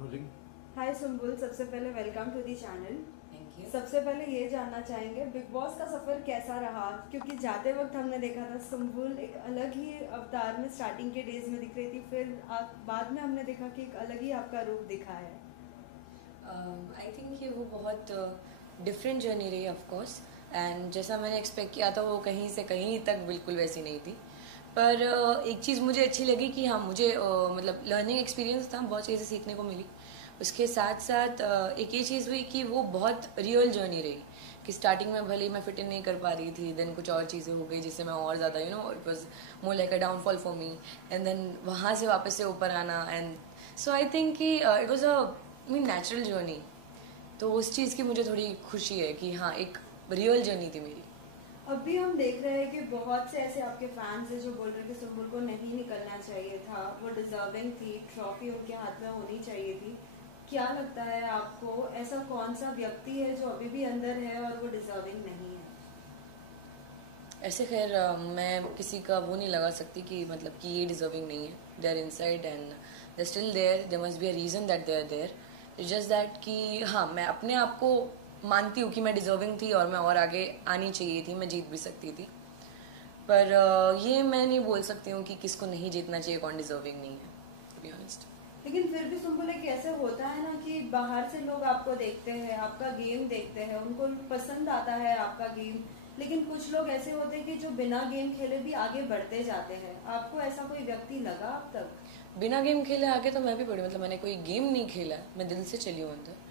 Rolling. हाय सुम्बुल, सबसे पहले welcome to the channel. Thank you. सबसे पहले ये जानना चाहेंगे बिग बॉस का सफ़र कैसा रहा, क्योंकि जाते वक्त हमने देखा था सुम्बुल एक अलग ही अवतार में स्टार्टिंग के डेज में दिख रही थी, फिर आप बाद में हमने देखा कि एक अलग ही आपका रूप दिखा है। आई थिंक कि वो बहुत डिफरेंट जर्नी रही ऑफ कोर्स, एंड जैसा मैंने एक्सपेक्ट किया था वो कहीं से कहीं तक बिल्कुल वैसी नहीं थी। पर एक चीज़ मुझे अच्छी लगी कि हाँ, मुझे मतलब लर्निंग एक्सपीरियंस था, बहुत चीज़ें सीखने को मिली। उसके साथ साथ एक ये चीज़ हुई कि वो बहुत रियल जर्नी रही, कि स्टार्टिंग में भले ही मैं फिट इन नहीं कर पा रही थी, देन कुछ और चीज़ें हो गई जिससे मैं और ज़्यादा it was more like a downfall for me, and then वहाँ से वापस से ऊपर आना। एंड सो आई थिंक कि it was a mean natural journey. तो उस चीज़ की मुझे थोड़ी खुशी है कि हाँ, एक रियल जर्नी थी मेरी। अभी हम देख रहे हैं कि बहुत से ऐसे आपके फैंस हैं जो बोल रहे हैं कि सुम्बुल को नहीं निकलना चाहिए था, वो डिजर्विंग थी, ट्रॉफी उनके हाथ में होनी चाहिए थी। क्या लगता है आपको, ऐसा कौन सा व्यक्ति है जो अभी भी अंदर है और वो डिजर्विंग नहीं है? ऐसे खैर मैं किसी का वो नहीं लगा सकती कि मतलब कि ये डिजर्विंग नहीं है। They are inside and they still there, they must be a reason that they are there. It's just that कि हाँ, मैं अपने आप को मानती हूँ कि मैं डिजर्विंग थी और मैं और आगे आनी चाहिए थी, मैं जीत भी सकती थी। पर ये मैं नहीं बोल सकती हूँ कि किसको नहीं जीतना चाहिए, कौन डिजर्विंग नहीं है, टू बी ऑनेस्ट। लेकिन फिर भी सुम्बुल, एक ऐसे होता है ना कि बाहर से लोग आपको देखते हैं, आपका गेम देखते हैं, उनको पसंद आता है आपका गेम, लेकिन कुछ लोग ऐसे होते हैं कि जो बिना गेम खेले भी आगे बढ़ते जाते हैं। आपको ऐसा कोई व्यक्ति लगा अब तक? बिना गेम खेले आगे तो मैं भी बढ़ी, मतलब मैंने कोई गेम नहीं खेला, मैं दिल से चली हूँ अंदर।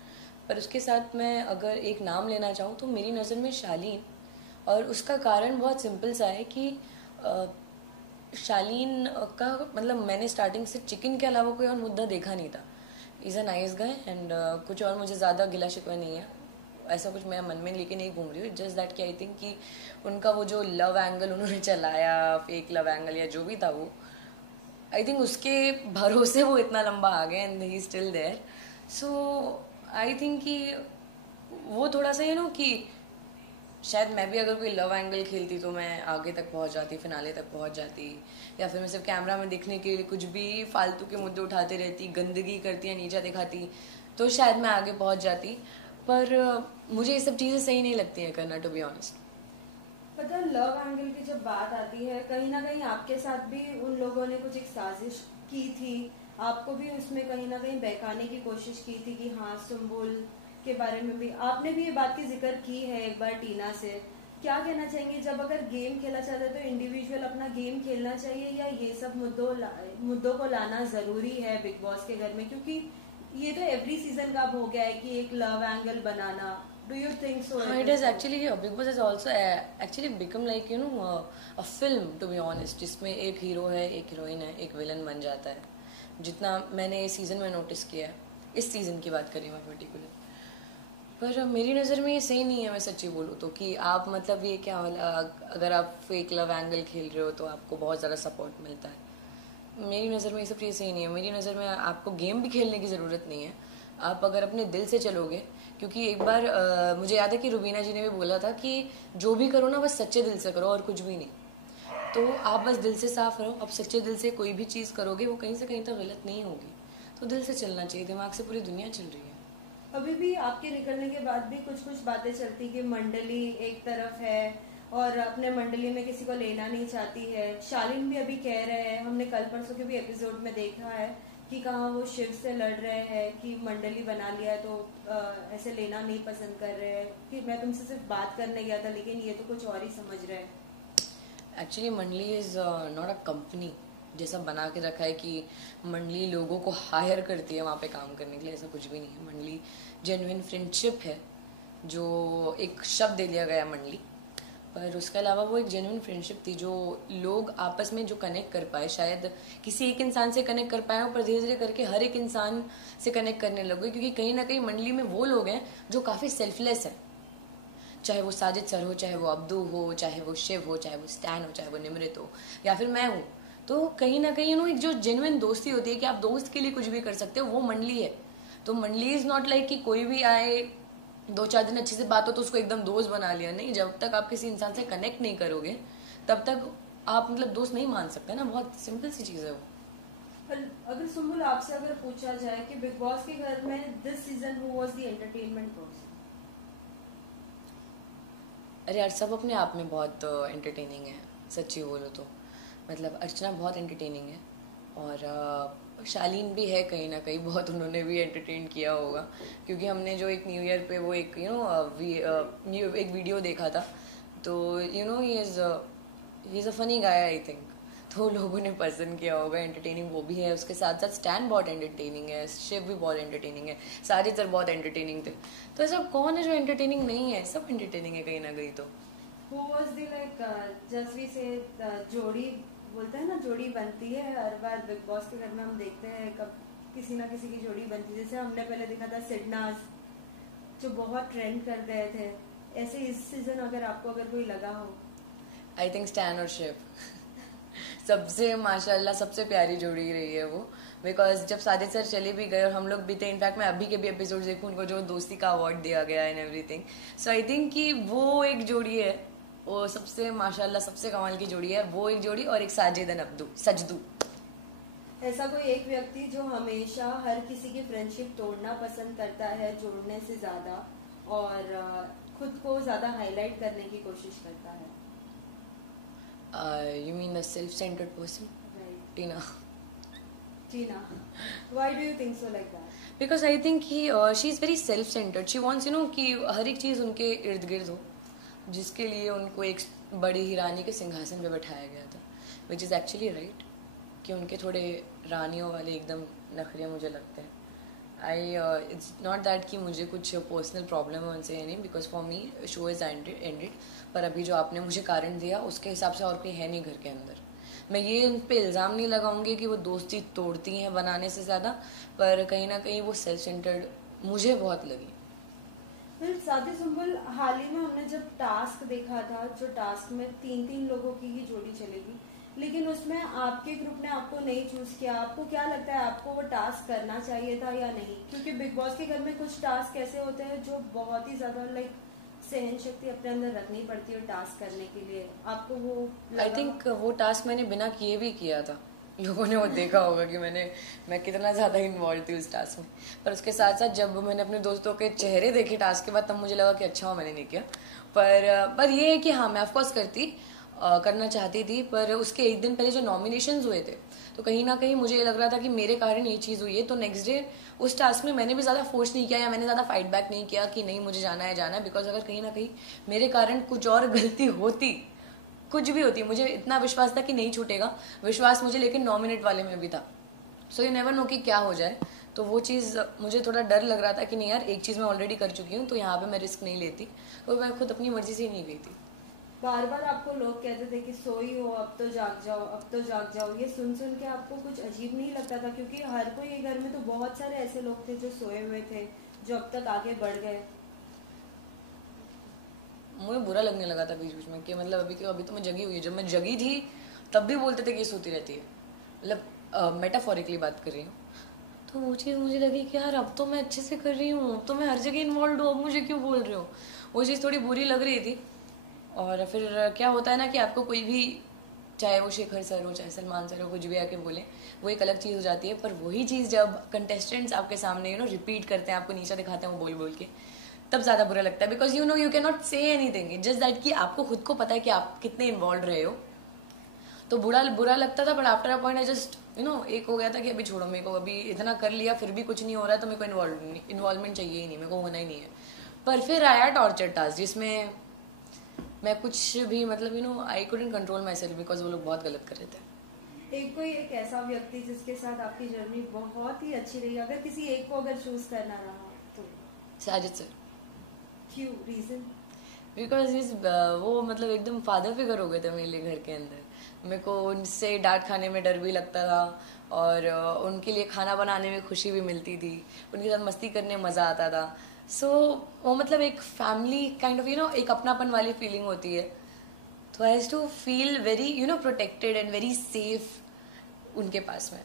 पर उसके साथ मैं अगर एक नाम लेना चाहूँ तो मेरी नज़र में शालीन। और उसका कारण बहुत सिंपल सा है कि अ, शालीन का मतलब मैंने स्टार्टिंग से चिकन के अलावा कोई और मुद्दा देखा नहीं था। Is a nice guy, and कुछ और मुझे ज़्यादा गिला शिकवा नहीं है, ऐसा कुछ मैं मन में लेके नहीं घूम रही हूँ। जस्ट दैट कि आई थिंक कि उनका वो जो लव एंगल उन्होंने चलाया, फेक लव एंगल या जो भी था वो, आई थिंक उसके भरोसे वो इतना लंबा आ गए and he still there. So I think कि वो थोड़ा सा कि शायद मैं भी अगर कोई लव एंगल खेलती तो मैं आगे तक पहुंच जाती, फिनाले तक पहुंच जाती, या फिर मैं सिर्फ कैमरा में दिखने के लिए कुछ भी फालतू के मुद्दे उठाते रहती, गंदगी करती या नीचा दिखाती, तो शायद मैं आगे पहुंच जाती। पर मुझे ये सब चीज़ें सही नहीं लगती हैं करना, टू बी ऑनेस्ट। पता है, लव एंगल की जब बात आती है, कहीं ना कहीं आपके साथ भी उन लोगों ने कुछ एक साजिश की थी। आपको भी उसमें कहीं ना कहीं बहकाने की कोशिश की थी कि हाँ, सुम्बुल के बारे में भी आपने भी ये बात की जिक्र की है एक बार टीना से। क्या कहना चाहेंगे, जब अगर गेम खेला चाहते हैं तो इंडिविजुअल अपना गेम खेलना चाहिए, या ये सब मुद्दों को लाना जरूरी है बिग बॉस के घर में? क्योंकि ये तो एवरी सीजन का अब हो गया है कि एक लव एंगल बनाना। Do you think so? हाँ, it is actually Bigg Boss is also actually become like a film, to be honest, जिसमें एक हीरो है, एक हीरोइन है, एक विलन बन जाता है। जितना मैंने इस सीज़न में नोटिस किया है, इस सीज़न की बात करी मैं पर्टिकुलर। पर मेरी नज़र में ये सही नहीं है, मैं सच्ची बोलूँ तो, कि आप मतलब ये क्या वाला, अगर आप फेक लव एंगल खेल रहे हो तो आपको बहुत ज़्यादा सपोर्ट मिलता है। मेरी नज़र में ये सब चीज़ सही नहीं है। मेरी नज़र में आपको गेम भी खेलने की ज़रूरत नहीं है। आप अगर अपने दिल से चलोगे, क्योंकि एक बार मुझे याद है कि रुबीना जी ने भी बोला था कि जो भी करो ना, बस सच्चे दिल से करो और कुछ भी नहीं। तो आप बस दिल से साफ रहो, आप सच्चे दिल से कोई भी चीज़ करोगे वो कहीं से कहीं तक गलत नहीं होगी। तो दिल से चलना चाहिए, दिमाग से पूरी दुनिया चल रही है। अभी भी आपके निकलने के बाद भी कुछ कुछ बातें चलती कि मंडली एक तरफ है और अपने मंडली में किसी को लेना नहीं चाहती है। शालीन भी अभी कह रहे हैं, हमने कल परसों के भी एपिसोड में देखा है कि कहाँ वो शिव से लड़ रहे हैं कि मंडली बना लिया है तो ऐसे लेना नहीं पसंद कर रहे हैं, कि मैं तुमसे सिर्फ बात करने गया था, लेकिन ये तो कुछ और ही समझ रहे हैं। एक्चुअली मंडली इज़ नॉट अ कंपनी जैसा बना के रखा है कि मंडली लोगों को हायर करती है वहाँ पे काम करने के लिए, ऐसा कुछ भी नहीं है। मंडली जेन्युइन फ्रेंडशिप है, जो एक शब्द दे दिया गया मंडली, पर उसके अलावा वो एक जेन्युइन फ्रेंडशिप थी जो लोग आपस में जो कनेक्ट कर पाए। शायद किसी एक इंसान से कनेक्ट कर पाए हो, पर धीरे धीरे करके हर एक इंसान से कनेक्ट करने लगे, क्योंकि कहीं ना कहीं मंडली में वो लोग हैं जो काफ़ी सेल्फलेस हैं। चाहे वो साजिद सर हो, चाहे वो अब्दू हो, चाहे वो शिव हो, चाहे वो स्टैन हो, चाहे वो निमृत हो, या फिर मैं हूँ। तो कहीं ना कहीं एक जो जेन्युइन दोस्ती होती है कि आप दोस्त के लिए कुछ भी कर सकते हो, वो मंडली है। तो मंडली इज़ नॉट लाइक कि कोई भी आए, दो चार दिन अच्छे से बात हो तो उसको एकदम दोस्त बना लिया। नहीं, जब तक आप किसी इंसान से कनेक्ट नहीं करोगे तब तक आप मतलब दोस्त नहीं मान सकते ना। बहुत सिंपल सी चीज़ है वो। अगर सुम्बुल आपसे अगर पूछा जाए कि बिग बॉस के घर में this season who was the entertainment person? अरे यार, सब अपने आप में बहुत एंटरटेनिंग है, सच्ची बोलो तो। मतलब अर्चना बहुत एंटरटेनिंग है, और शालीन भी है कहीं ना कहीं, बहुत उन्होंने भी एंटरटेन किया होगा। क्योंकि हमने जो एक न्यू ईयर पे वो एक एक वीडियो देखा था, तो he is a funny guy I think. तो लोगों ने पसंद किया होगा, एंटरटेनिंग वो भी है। उसके साथ साथ स्टैन बहुत एंटरटेनिंग है, शिव भी बहुत एंटरटेनिंग है, साजिद सर बहुत एंटरटेनिंग थे। तो ऐसा कौन है जो एंटरटेनिंग नहीं है? सब एंटरटेनिंग है कहीं ना कहीं। तो Who was the like जैसे से जोड़ी बोलते हैं ना, जोड़ी बनती है हर बार बिग बॉस के घर में, हम देखते हैं कब किसी ना किसी की जोड़ी बनती है। जैसे हमने पहले देखा था सिडनाज, जो बहुत ट्रेंड कर गए थे। ऐसे इस सीजन अगर आपको अगर कोई लगा हो? आई थिंक स्टैन और शिव सबसे माशाल्लाह सबसे प्यारी जोड़ी रही है वो। बिकॉज जब साजिद सर चले भी गए और हम लोग भी थे, इनफैक्ट मैं अभी के भी एपिसोड देखूँ, उनको जो दोस्ती का अवार्ड दिया गया and everything. So I think कि वो एक जोड़ी है, वो सबसे माशाल्लाह सबसे कमाल की जोड़ी है। वो एक जोड़ी, और एक साजिद एंड अब्दू, सजदू। ऐसा कोई एक व्यक्ति जो हमेशा हर किसी की फ्रेंडशिप तोड़ना पसंद करता है जोड़ने से ज्यादा, और खुद को ज्यादा हाईलाइट करने की कोशिश करता है? You mean a self centred person? Tina. Tina, why do you think so like that? Because I think he she is very self centred. She wants कि हर एक चीज़ उनके इर्द गिर्द हो, जिसके लिए उनको एक बड़ी ही रानी के सिंहासन पे बैठाया गया था, विच इज़ एक्चुअली राइट। कि उनके थोड़े रानियों वाले एकदम नखरे मुझे लगते हैं। इट्स नॉट दैट कि मुझे कुछ पर्सनल प्रॉब्लम है उनसे, नहीं, because for me show is ended. पर अभी जो आपने मुझे कारण दिया उसके हिसाब से और कोई है नहीं घर के अंदर। मैं ये उन पर इल्ज़ाम नहीं लगाऊंगी कि वो दोस्ती तोड़ती हैं बनाने से ज़्यादा, पर कहीं ना कहीं वो सेल्फ सेंटर्ड मुझे बहुत लगी। साथी सुम्बुल, हाल ही में हमने जब टास्क देखा था, जो टास्क में 3-3 लोगों की ही जोड़ी चलेगी, लेकिन उसमें आपके ग्रुप ने आपको नहीं चूज किया। आपको क्या लगता है, आपको वो टास्क करना चाहिए था या नहीं? क्योंकि बिग बॉस के घर में कुछ टास्क ऐसे होते हैं जो बहुत ही ज्यादा लाइक सहन शक्ति अपने अंदर रखनी पड़ती है टास्क करने के लिए। आपको वो आई थिंक वो टास्क मैंने बिना किए भी किया था। लोगों ने वो देखा होगा कि मैं कितना ज़्यादा इन्वॉल्व थी उस टास्क में। पर उसके साथ साथ जब मैंने अपने दोस्तों के चेहरे देखे टास्क के बाद, तब मुझे लगा कि अच्छा हो मैंने नहीं किया। पर ये है कि हाँ, मैं ऑफकोर्स करना चाहती थी। पर उसके एक दिन पहले जो नॉमिनेशंस हुए थे, तो कहीं ना कहीं मुझे ये लग रहा था कि मेरे कारण ये चीज़ हुई है। तो नेक्स्ट डे उस टास्क में मैंने भी ज़्यादा फोर्स नहीं किया, या मैंने ज़्यादा फाइट बैक नहीं किया कि नहीं मुझे जाना है। बिकॉज अगर कहीं ना कहीं मेरे कारण कुछ और गलती होती, कुछ भी होती, मुझे इतना विश्वास था कि नहीं छूटेगा विश्वास मुझे, लेकिन नॉमिनेट वाले में भी था। सो यू नेवर नो कि क्या हो जाए। तो वो चीज़ मुझे थोड़ा डर लग रहा था कि नहीं यार, एक चीज़ मैं ऑलरेडी कर चुकी हूँ, तो यहाँ पे मैं रिस्क नहीं लेती। तो मैं खुद अपनी मर्जी से ही नहीं गई थी। बार बार आपको लोग कहते थे कि सोई हो, अब तो जाग जाओ, अब तो जाग जाओ। ये सुन सुन के आपको कुछ अजीब नहीं लगता था? क्योंकि हर कोई घर में तो बहुत सारे ऐसे लोग थे जो सोए हुए थे, जो अब तक आगे बढ़ गए। मुझे बुरा लगने लगा था बीच बीच में कि मतलब अभी तो मैं जगी हुई है। जब मैं जगी थी तब भी बोलते थे कि सोती रहती है, मतलब मेटाफोरिकली बात कर रही हूँ। तो वो चीज़ मुझे लगी कि यार अब तो मैं अच्छे से कर रही हूँ, अब तो मैं हर जगह इन्वॉल्व हूँ, अब मुझे क्यों बोल रहे हो। वो चीज़ थोड़ी बुरी लग रही थी। और फिर क्या होता है ना कि आपको कोई भी, चाहे वो शेखर सर हो, चाहे सलमान सर हो, कुछ भी आके बोले, वो एक अलग चीज़ हो जाती है। पर वही चीज़ जब कंटेस्टेंट्स आपके सामने रिपीट करते हैं, आपको नीचा दिखाते हैं वो बोल बोल के, तब ज़्यादा बुरा लगता है। Because you can not say anything, just that कि आपको खुद को पता है कि आप कितने इन्वॉल्व रहे हो। तो बुरा लगता था। But after a point I just एक हो गया था कि अभी छोड़ो, मेरे को अभी इतना कर लिया फिर भी कुछ नहीं हो रहा है, तो मेरे को इन्वॉल्वमेंट चाहिए ही नहीं, मेरे को होना ही नहीं है। पर फिर आया टॉर्चर टास्क, जिसमें मैं कुछ भी मतलब I couldn't control my self, because वो लोग बहुत गलत कर रहे थे। एक ऐसा व्यक्ति जिसके साथ आपकी जर्नी बहुत ही अच्छी रही, अगर किसी एक को अगर चूज करना रहा तो? साजिद सर। क्यों, रीजन? बिकॉज वो मतलब एकदम फादर फिगर हो गए थे मेरे लिए घर के अंदर। मेरे को उनसे डांट खाने में डर भी लगता था, और उनके लिए खाना बनाने में खुशी भी मिलती थी, उनके साथ मस्ती करने में मज़ा आता था। सो वो मतलब एक फैमिली काइंड ऑफ एक अपनापन वाली फीलिंग होती है। तो I has to feel very protected and very safe उनके पास में।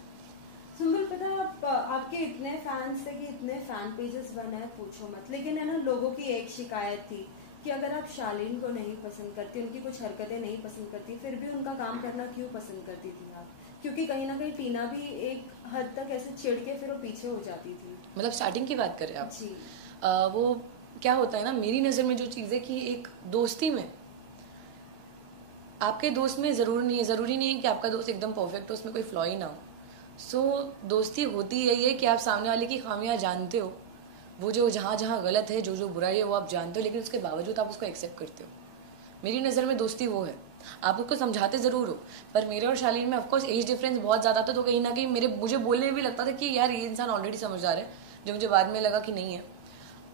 सुम्बुल, पता है आपके इतने फैंस थे कि इतने फैन पेजेस बने हैं, पूछो मत। लेकिन है ना, लोगों की एक शिकायत थी कि अगर आप शालीन को नहीं पसंद करती, उनकी कुछ हरकतें नहीं पसंद करती, फिर भी उनका काम करना क्यों पसंद करती थी आप? क्योंकि कहीं ना कहीं टीना भी एक हद तक ऐसे चिढ़ के फिर वो पीछे हो जाती थी। मतलब स्टार्टिंग की बात करें आप? जी। वो क्या होता है ना, मेरी नज़र में जो चीज़ है कि एक दोस्ती में, आपके दोस्त में ज़रूरी नहीं है कि आपका दोस्त एकदम परफेक्ट हो, उसमें कोई फ्लॉ ही ना हो। सो दोस्ती होती यही है कि आप सामने वाले की खामियां जानते हो, वो जो जहाँ जहाँ गलत है, जो जो बुराई है वो आप जानते हो, लेकिन उसके बावजूद आप उसको एक्सेप्ट करते हो। मेरी नज़र में दोस्ती वो है। आप उसको समझाते ज़रूर हो, पर मेरे और शालीन में ऑफकोर्स एज डिफरेंस बहुत ज़्यादा था, तो कहीं ना कहीं मुझे बोलने में भी लगता था कि यार ये इंसान ऑलरेडी समझदार है, जो मुझे बाद में लगा कि नहीं है।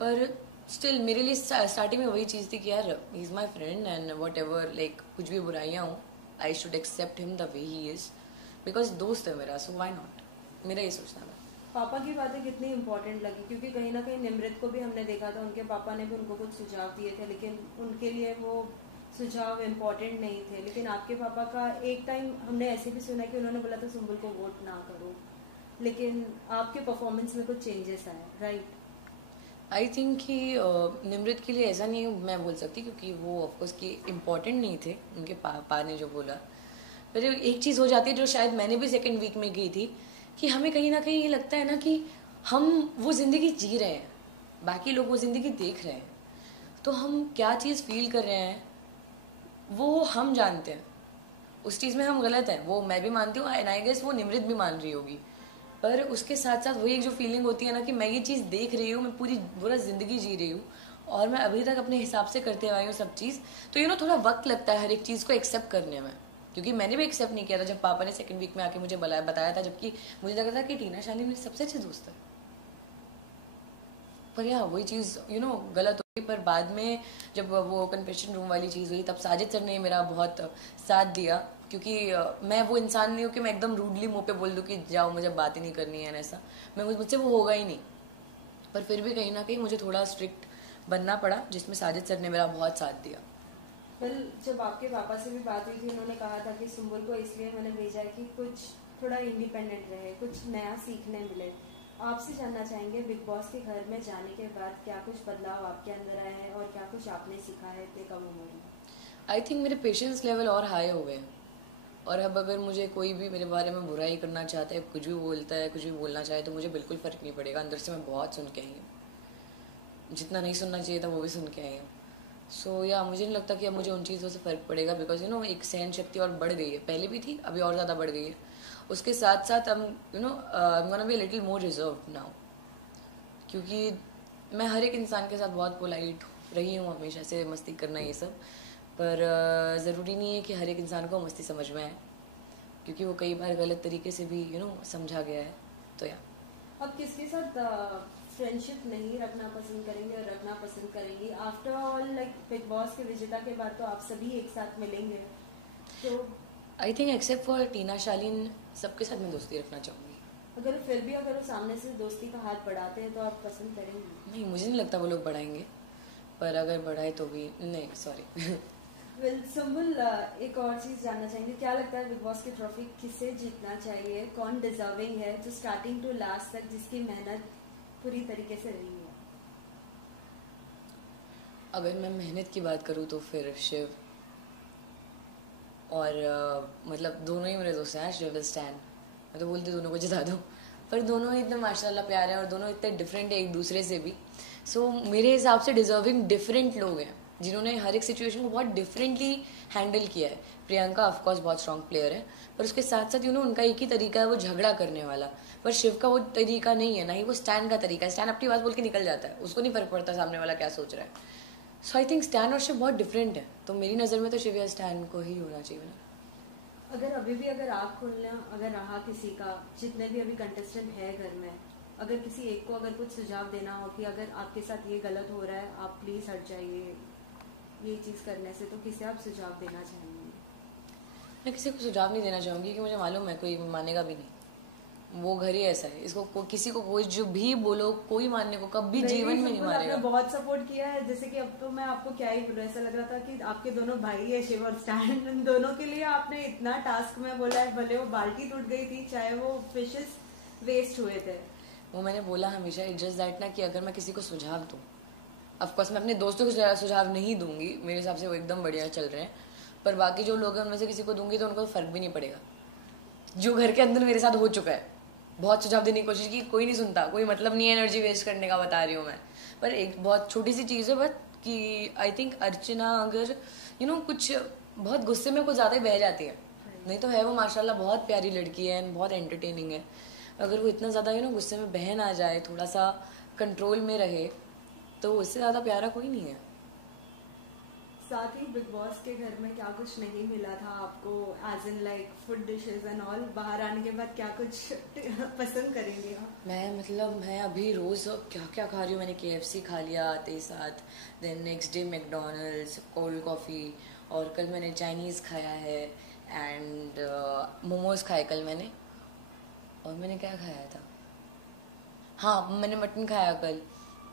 पर स्टिल मेरे लिए स्टार्टिंग में वही चीज़ थी कि यार he is my friend and whatever, like कुछ भी बुराइयाँ हो, I should accept him the way he is, because दोस्त है मेरा, सो वाई नॉट। मेरा ये सोचना है। पापा की बातें कितनी इंपॉर्टेंट लगी, क्योंकि कहीं ना कहीं निमृत को भी हमने देखा था, उनके पापा ने भी उनको कुछ सुझाव दिए थे, लेकिन उनके लिए वो सुझाव इम्पोर्टेंट नहीं थे। लेकिन आपके पापा का एक टाइम हमने ऐसे भी सुना कि उन्होंने बोला था सुम्बुल को वोट ना करो, लेकिन आपके परफॉर्मेंस में कुछ चेंजेस आए, राइट? आई थिंक कि निमृत के लिए ऐसा नहीं मैं बोल सकती, क्योंकि वो ऑफकोर्स कि इम्पॉर्टेंट नहीं थे, उनके पापा ने जो बोला। पर एक चीज़ हो जाती है जो शायद मैंने भी सेकेंड वीक में की थी, कि हमें कहीं ना कहीं ये लगता है ना कि हम वो ज़िंदगी जी रहे हैं, बाकी लोग वो ज़िंदगी देख रहे हैं, तो हम क्या चीज़ फील कर रहे हैं वो हम जानते हैं। उस चीज़ में हम गलत हैं, वो मैं भी मानती हूँ, एंड आई गेस वो निमृत भी मान रही होगी। पर उसके साथ साथ वही एक जो फीलिंग होती है ना कि मैं ये चीज़ देख रही हूँ, मैं पूरा ज़िंदगी जी रही हूँ, और मैं अभी तक अपने हिसाब से करते आई हूँ सब चीज़, तो थोड़ा वक्त लगता है हर एक चीज़ को एक्सेप्ट करने में। क्योंकि मैंने भी एक्सेप्ट नहीं किया था जब पापा ने सेकंड वीक में आके मुझे बताया था, जबकि मुझे लगा था कि टीना शालीन मेरी सबसे अच्छी दोस्त है। पर यार वही चीज़ गलत हो गई। पर बाद में जब वो कन्फेशन रूम वाली चीज़ हुई, तब साजिद सर ने मेरा बहुत साथ दिया, क्योंकि मैं वो इंसान नहीं हूँ कि मैं एकदम रूडली मुंह पे बोल दूँ कि जाओ मुझे बात ही नहीं करनी है, ऐसा मुझसे वो होगा ही नहीं। पर फिर भी कहीं ना कहीं मुझे थोड़ा स्ट्रिक्ट बनना पड़ा, जिसमें साजिद सर ने मेरा बहुत साथ दिया। जब आपके पापा से भी बात हुई थी, उन्होंने कहा था कि सुम्बुल को इसलिए मैंने भेजा है कि कुछ थोड़ा इंडिपेंडेंट रहे, कुछ नया सीखने मिले। आपसे जानना चाहेंगे बिग बॉस के घर में जाने के बाद क्या कुछ बदलाव आपके अंदर आए हैं और क्या कुछ आपने सीखा है इतने कम उम्र में? आई थिंक मेरे पेशेंस लेवल और हाई हो गए, और अब अगर मुझे कोई भी मेरे बारे में बुराई करना चाहता है, कुछ भी बोलता है, कुछ भी बोलना चाहे, तो मुझे बिल्कुल फ़र्क नहीं पड़ेगा। अंदर से मैं बहुत सुन के आई हूँ, जितना नहीं सुनना चाहिए था वो भी सुन के आई हूँ। सो या मुझे नहीं लगता कि अब मुझे उन चीज़ों से फ़र्क पड़ेगा, बिकॉज एक सहन शक्ति और बढ़ गई है, पहले भी थी, अभी और ज़्यादा बढ़ गई है। उसके साथ साथ I am gonna be a little more reserved now, क्योंकि मैं हर एक इंसान के साथ बहुत पोलाइट रही हूँ हमेशा से, मस्ती करना ये सब। पर ज़रूरी नहीं है कि हर एक इंसान को मस्ती समझ में आए, क्योंकि वो कई बार गलत तरीके से भी समझा गया है। तो या अब किसके साथ फ्रेंडशिप नहीं रखना पसंद करेंगे और रखना पसंद करेंगी? After all like big boss के विजेता के बाद तो आप सभी एक साथ मिलेंगे, तो आई थिंक एक्सेप्ट फॉर टीना शालीन सबके साथ मैं दोस्ती रखना चाहूँगी। अगर वो सामने से दोस्ती का हाथ बढ़ाते हैं तो आप पसंद करेंगे? नहीं, मुझे नहीं लगता वो लोग बढ़ाएंगे, पर अगर बढ़ाए तो भी नहीं, सॉरी। सुम्बुल, एक और चीज जानना चाहेंगे, क्या लगता है बिग बॉस की ट्रॉफी किसे जीतना चाहिए? कौन डिजर्विंग है जो स्टार्टिंग टू लास्ट तक जिसकी मेहनत पूरी तरीके से रही है? अगर मैं मेहनत की बात करूँ तो फिर शिव, और मतलब दोनों ही मेरे दोस्त हैं, शिव स्टैन। मैं तो बोलती दोनों को जिता दो, पर दोनों ही इतने माशाल्लाह प्यारे हैं और दोनों इतने डिफरेंट है एक दूसरे से भी। सो मेरे हिसाब से डिजर्विंग डिफरेंट लोग हैं, जिन्होंने हर एक सिचुएशन को बहुत डिफरेंटली हैंडल किया है। प्रियंका ऑफकोर्स बहुत स्ट्रॉन्ग प्लेयर है, पर उसके साथ साथ उनका एक ही तरीका है, वो झगड़ा करने वाला। पर शिव का वो तरीका नहीं है, ना ही वो स्टैन का तरीका है। स्टैन अपनी बात बोल के निकल जाता है, उसको नहीं फर्क पड़ता सामने वाला क्या सोच रहा है। सो आई थिंक स्टैन और शिव बहुत डिफरेंट है, तो मेरी नज़र में तो शिव या स्टैन को ही होना चाहिए ना। अगर आँख खोलना अगर रहा किसी का, जितने भी अभी कंटेस्टेंट है घर में, अगर किसी एक को अगर कुछ सुझाव देना हो कि अगर आपके साथ ये गलत हो रहा है, आप प्लीज़ हट जाइए ये चीज़ करने से, तो किसे आप सुझाव देना चाहेंगे? मैं किसी को सुझाव नहीं देना चाहूँगी, कि मुझे मालूम है कोई मानेगा भी नहीं, वो घर ही ऐसा है। इसको किसी को कोई जो भी बोलो, कोई मानने को कभी जीवन में नहीं मानेगा। आपने बहुत सपोर्ट किया है, जैसे कि अब तो मैं आपको क्या ही बोलूं, ऐसा लग रहा था कि आपके दोनों भाई है शिव और स्टैन, उन दोनों के लिए आपने इतना टास्क में बोला है, भले वो बाल्टी टूट गई थी, चाहे वो फिशेस वेस्ट हुए थे। वो मैंने बोला हमेशा, इट जस्ट दैट ना कि अगर मैं किसी को सुझाव दूँ, ऑफकोर्स मैं अपने दोस्तों को सुझाव नहीं दूंगी, मेरे हिसाब से वो एकदम बढ़िया चल रहे हैं, पर बाकी जो लोग हैं उनमें से किसी को दूंगी तो उनको फर्क भी नहीं पड़ेगा। जो घर के अंदर मेरे साथ हो चुका है। बहुत सुझाव देने की कोशिश की, कोई नहीं सुनता, कोई मतलब नहीं है एनर्जी वेस्ट करने का, बता रही हूँ मैं। पर एक बहुत छोटी सी चीज़ है बट कि आई थिंक अर्चना अगर कुछ बहुत गुस्से में कुछ ज़्यादा ही बह जाती है, नहीं तो है वो माशाल्लाह बहुत प्यारी लड़की है एंड बहुत एंटरटेनिंग है। अगर वो इतना ज़्यादा गुस्से में बह ना जाए, थोड़ा सा कंट्रोल में रहे, तो उससे ज़्यादा प्यारा कोई नहीं है। साथ ही बिग बॉस के घर में क्या कुछ नहीं मिला था आपको, as in like food dishes and all? बाहर आने के बाद क्या कुछ पसंद करेंगे आप? मैं अभी रोज़ क्या क्या खा रही हूँ। मैंने KFC खा लिया आते ही साथ, then next day McDonald's, cold coffee, और कल मैंने चाइनीज़ खाया है एंड मोमोज़ खाए कल मैंने। और मैंने क्या खाया था, हाँ मैंने मटन खाया कल,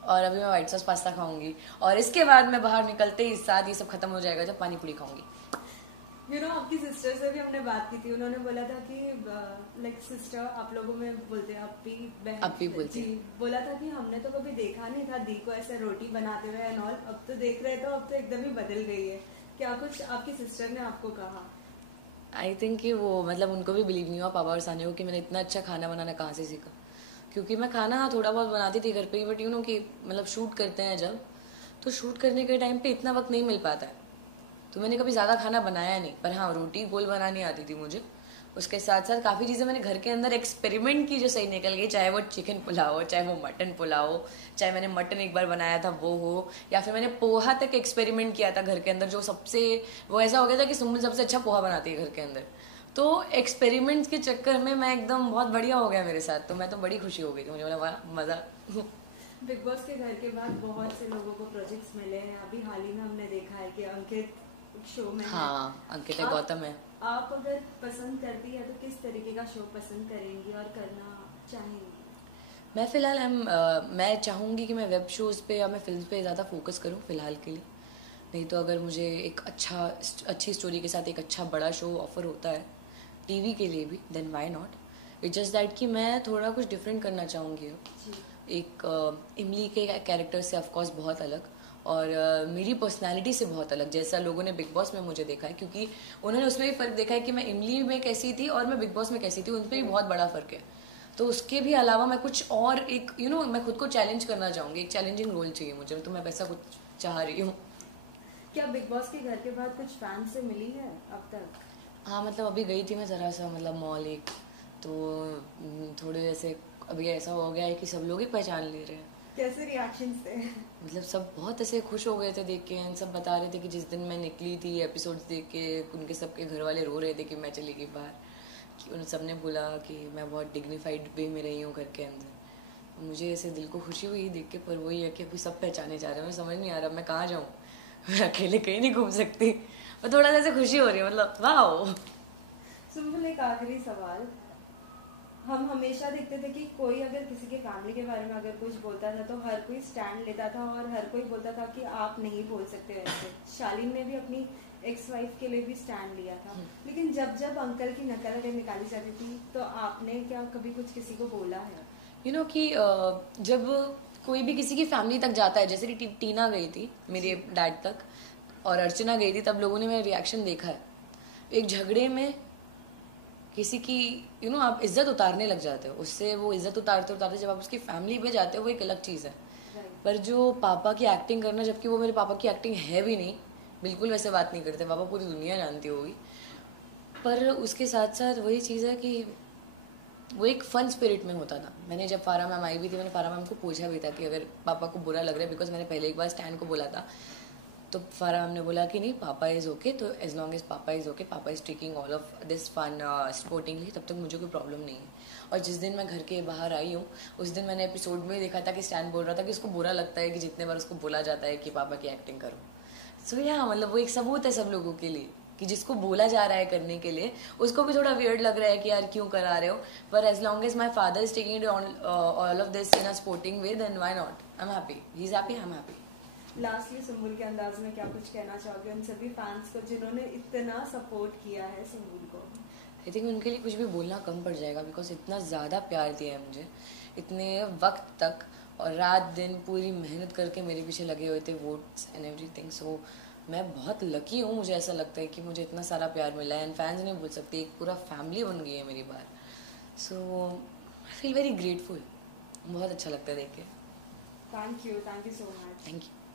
और अभी मैं व्हाइट सॉस पास्ता खाऊंगी, और इसके बाद मैं बाहर निकलते ही साथ ये सब खत्म हो जाएगा जब पानी पूरी खाऊंगी। आपकी सिस्टर से भी हमने बात की थी, उन्होंने बोला था कि लाइक सिस्टर आप लोगों में बोलते हैं, अपी बोलते हैं। बोला था कि हमने तो कभी देखा नहीं था दी को ऐसे रोटी बनाते हुए एंड ऑल, अब तो देख रहे तो अब तो एकदम ही बदल गई है। क्या कुछ आपकी सिस्टर ने आपको कहा? आई थिंक कि वो मतलब उनको भी बिलीव नहीं हुआ पापा और सानिया को कि मैंने इतना अच्छा खाना बनाना कहाँ से सीखा, क्योंकि मैं खाना थोड़ा बहुत बनाती थी घर पे ही, बट कि मतलब शूट करते हैं जब, तो शूट करने के टाइम पे इतना वक्त नहीं मिल पाता है, तो मैंने कभी ज़्यादा खाना बनाया नहीं। पर हाँ रोटी गोल बनानी आती थी मुझे। उसके साथ साथ काफ़ी चीज़ें मैंने घर के अंदर एक्सपेरिमेंट की जो सही निकल गई, चाहे वो चिकन पुलाव हो, चाहे वो मटन पुलाव हो, चाहे मैंने मटन एक बार बनाया था वो हो, या फिर मैंने पोहा तक एक्सपेरिमेंट किया था घर के अंदर, जो सबसे वो ऐसा हो गया था कि सुमन सबसे अच्छा पोहा बनाती है घर के अंदर। तो एक्सपेरिमेंट्स के चक्कर में मैं एकदम बहुत बढ़िया हो गया मेरे साथ, तो मैं तो बड़ी खुशी हो गई थी, मुझे बोला मज़ा। बिग बॉस के घर के बाद बहुत से लोगों को प्रोजेक्ट्स मिले हैं। अभी हाल ही में हमने देखा है कि अंकित शो में हाँ अंकित है, गौतम है। आप अगर पसंद करती है तो किस तरीके का शो पसंद करेंगी और करना चाहेंगी? मैं फ़िलहाल मैं चाहूँगी कि मैं वेब शोज़ पे या मैं फिल्म पे ज़्यादा फोकस करूँ फ़िलहाल के लिए। नहीं तो अगर मुझे एक अच्छी स्टोरी के साथ एक अच्छा बड़ा शो ऑफर होता है टीवी के लिए भी, then why not. It's just that कि मैं थोड़ा कुछ डिफरेंट करना चाहूँगी। एक इमली के कैरेक्टर से ऑफकोर्स बहुत अलग, और मेरी पर्सनालिटी से बहुत अलग, जैसा लोगों ने बिग बॉस में मुझे देखा है, क्योंकि उन्होंने उसमें भी फ़र्क देखा है कि मैं इमली में कैसी थी और मैं बिग बॉस में कैसी थी, उनमें भी बहुत बड़ा फ़र्क है। तो उसके भी अलावा मैं कुछ और एक मैं खुद को चैलेंज करना चाहूँगी, एक चैलेंजिंग रोल चाहिए मुझे, तो मैं वैसा कुछ चाह रही हूँ। क्या बिग बॉस के घर के बाद कुछ फैंस से मिली है अब तक? हाँ मतलब अभी गई थी मैं ज़रा सा मतलब मॉल एक, तो थोड़े ऐसे अभी ऐसा हो गया है कि सब लोग ही पहचान ले रहे हैं। कैसे रिएक्शन थे? मतलब सब बहुत ऐसे खुश हो गए थे देख के, सब बता रहे थे कि जिस दिन मैं निकली थी एपिसोड्स देख के, उनके सबके घर वाले रो रहे थे कि मैं चली गई बाहर, कि उन सब ने बोला कि मैं बहुत डिग्निफाइड वे में रही हूँ घर के अंदर। मुझे ऐसे दिल को खुशी हुई देख के, पर वही है कि अभी सब पहचाने जा रहे हैं, मुझे समझ नहीं आ रहा मैं कहाँ जाऊँ, मैं अकेले कहीं नहीं घूम सकती, और थोड़ा सा खुशी हो रही है, मतलब वाह। सुम्बुल एक आखिरी सवाल, हम हमेशा देखते थे कि कोई अगर किसी के फैमिली के बारे में अगर कुछ बोलता था तो हर कोई स्टैंड लेता था और हर कोई बोलता था कि आप नहीं बोल सकते ऐसे। शालीन ने भी अपनी एक्स वाइफ के लिए भी स्टैंड लिया था, लेकिन जब जब अंकल की नकल निकाली जाती थी तो आपने क्या कभी कुछ किसी को बोला है? कि जब कोई भी किसी की फैमिली तक जाता है, जैसे कि टीना गई थी मेरे डैड तक और अर्चना गई थी, तब लोगों ने मेरा रिएक्शन देखा है। एक झगड़े में किसी की आप इज्जत उतारने लग जाते हो, उससे वो इज्जत उतारते उतारते जब आप उसकी फैमिली पे जाते हो वो एक अलग चीज़ है। पर जो पापा की एक्टिंग करना, जबकि वो मेरे पापा की एक्टिंग है भी नहीं, बिल्कुल वैसे बात नहीं करते, पापा पूरी दुनिया जानती होगी, पर उसके साथ साथ वही चीज़ है कि वो एक फन स्पिरिट में होता था। मैंने जब फारा मैम आई भी थी, मैंने फारा मैम को पूछा भी था कि अगर पापा को बुरा लग रहा है, बिकॉज मैंने पहले एक बार स्टैंड को बोला था, तो फारा मैम ने बोला कि नहीं पापा इज़ ओके, तो एज लॉन्ग एज पापा इज़ ओके, पापा is taking all of this fun sportingly, तब तक मुझे कोई प्रॉब्लम नहीं है। और जिस दिन मैं घर के बाहर आई हूँ, उस दिन मैंने एपिसोड में देखा था कि स्टैंड बोल रहा था कि उसको बुरा लगता है कि जितने बार उसको बोला जाता है कि पापा की एक्टिंग करो। सो या मतलब वो एक सबूत है सब लोगों के लिए कि जिसको बोला जा रहा है करने के लिए, उसको भी थोड़ा वियर्ड लग रहा है कि यार क्यों करा रहे हो, पर as long as my father is taking it all of this in a sporting way, then why not, I am happy, he is happy, I am happy. Lastly Sumbul के अंदाज में क्या कुछ कहना चाहोगे उन सभी फैंस को जिन्होंने इतना सपोर्ट किया है सुम्बुल को? आई थिंक उनके लिए कुछ भी बोलना कम पड़ जाएगा, बिकॉज इतना ज़्यादा प्यार दिया है मुझे इतने वक्त तक, और रात दिन पूरी मेहनत करके मेरे पीछे लगे हुए थे, वोट्स एंड एवरीथिंग। सो मैं बहुत लकी हूँ, मुझे ऐसा लगता है कि मुझे इतना सारा प्यार मिला है, एंड फैंस नहीं बोल सकते, एक पूरा फैमिली बन गई है मेरी बार। सो आई फील वेरी ग्रेटफुल, बहुत अच्छा लगता है देख के। Thank you so much. Thank you.